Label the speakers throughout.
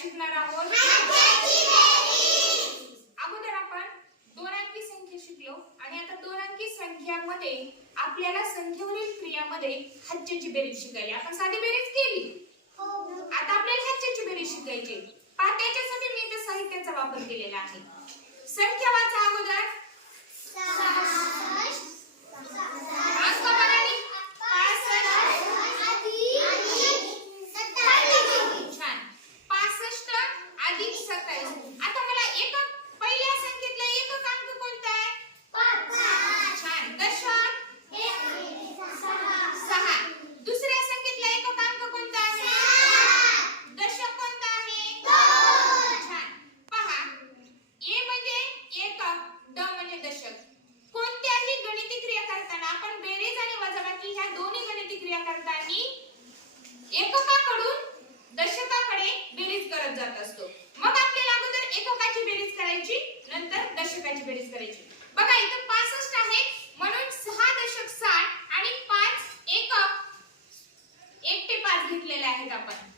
Speaker 1: शिकणार आहोत. अगोदर आपण दोन अंकी संख्या शिकलो आणि आता दोन अंकी संख्यांमध्ये आपल्याला संख्येवरील क्रियामध्ये हज्जाची बेरीज शिकायची. आपण साधी बेरीज केली? आता आपल्याला हज्जाची बेरीज शिकायची. पात्याच्यासाठी मी इथे साहित्याचा वापर केलेला आहे. संख्या वाचा अगोदर. आपण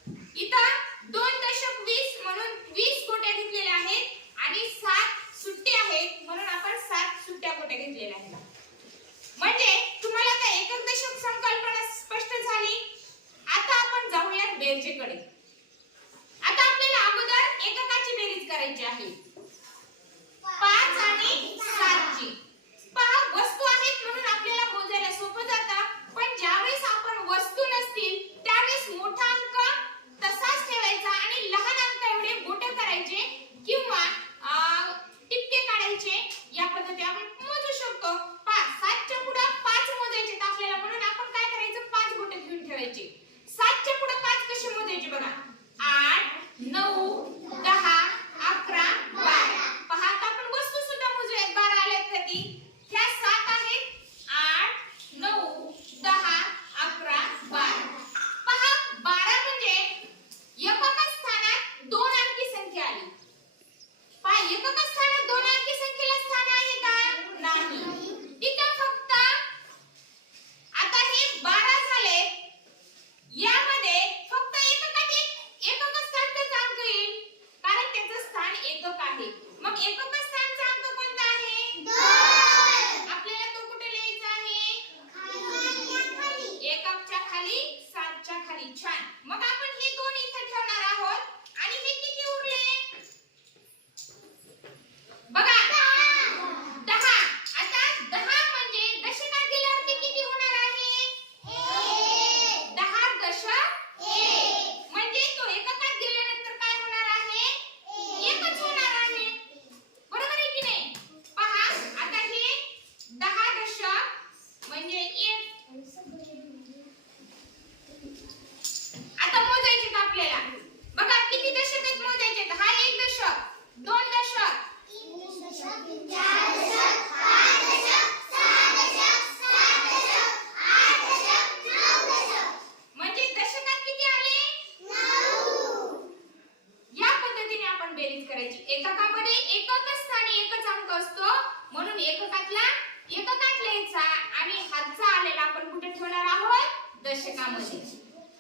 Speaker 1: बेरीज करायची. एककामध्ये एकच स्थानी एकच अंक असतो. म्हणून एककातला एककातला लिहायचा आणि हातचा आलेला आपण कुठे ठेवणार आहोत? दशकामध्ये.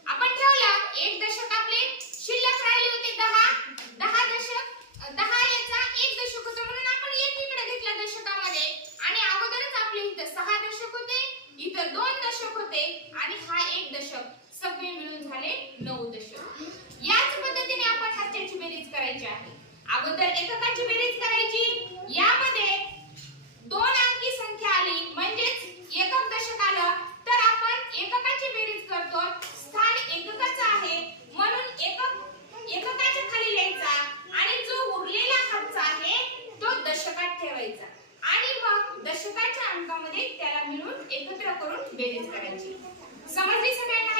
Speaker 1: आपण ठेवला एक दशक आपले शिल्लक राहिले होते दहा. दहा दशक दहा बेरीज करायची आहे. अगोदर एककाची बेरीज करायची. यामध्ये दोन अंकी संख्या आली म्हणजेच एकक दशक आलं. तर आपण एककाची बेरीज करतो. स्थान एककाचं आहे. म्हणून एकक एककाच्या खाली लिहायचा आणि जो उरलेला हातचा आहे तो दशकात ठेवायचा. आणि मग दशकाच्या अंकामध्ये त्याला मिळून एकत्र करून बेरीज करायची. समजली सगळ्यांना?